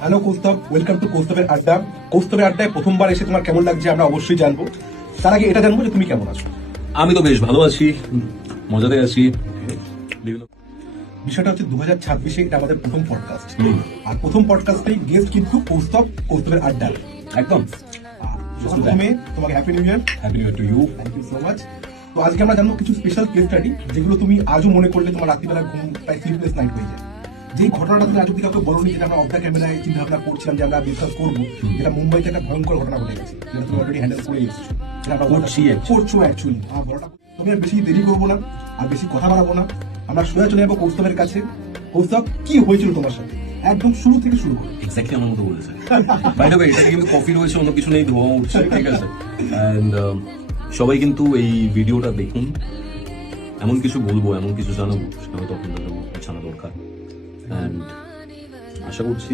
Hello Kaustav, welcome to কৌস্তবের আড্ডা। কৌস্তবের আড্ডায় প্রথমবার এসে তোমার কেমন লাগছে আমরা অবশ্যই জানবো। তার আগে এটা জানবো যে তুমি কেমন আছো। আমি তো বেশ ভালো আছি, মজাতে আছি। বিষয়টা হচ্ছে 2026-এ এটা আমাদের প্রথম পডকাস্ট, আর প্রথম পডকাস্টেই গেস্ট কিন্তু কৌস্তবের আড্ডা একদম। প্রথমে তোমাকে happy new year. Happy new year to you. Thank you so much. তো আজকে আমরা জানবো কিছু স্পেশাল কেস স্টাডি যেগুলো তুমি আজও মনে করলে তোমার রাত্রিবেলা ঘুম প্রায় স্লিপলেস নাইট হয়ে যায়। যেই ঘটনাটা তুমি আজ অব্দি কাউকে বলোনি, যেটা আমরা অফ দ্য ক্যামেরায় চিন্তা ভাবনা করছিলাম যে আমরা ডিসকাস করবো, যেটা মুম্বাইতে একটা ভয়ঙ্কর ঘটনা ঘটে গেছে, যেটা তুমি অলরেডি হ্যান্ডেল করে এসেছো, যেটা আমরা করছো অ্যাকচুয়ালি। আমার ঘটনা তুমি আর বেশি দেরি করবো না, আর বেশি কথা বাড়াবো না, আমরা সোজা চলে যাবো কৌস্তবের কাছে। কৌস্তব, কি হয়েছিল তোমার সাথে একদম শুরু থেকে শুরু করে? এক্স্যাক্টলি আমার মতো বলেছে। বাই দ্য ওয়ে, এটাতে কিন্তু কফি রয়েছে, অন্য কিছু নেই, ধোঁয়া উঠছে, ঠিক আছে। এন্ড সবাই কিন্তু এই ভিডিওটা দেখুন। এমন কিছু বলবো, এমন কিছু জানাবো, সেটা হয়তো আপনাদের জানা দরকার। এন্ড আশা করছি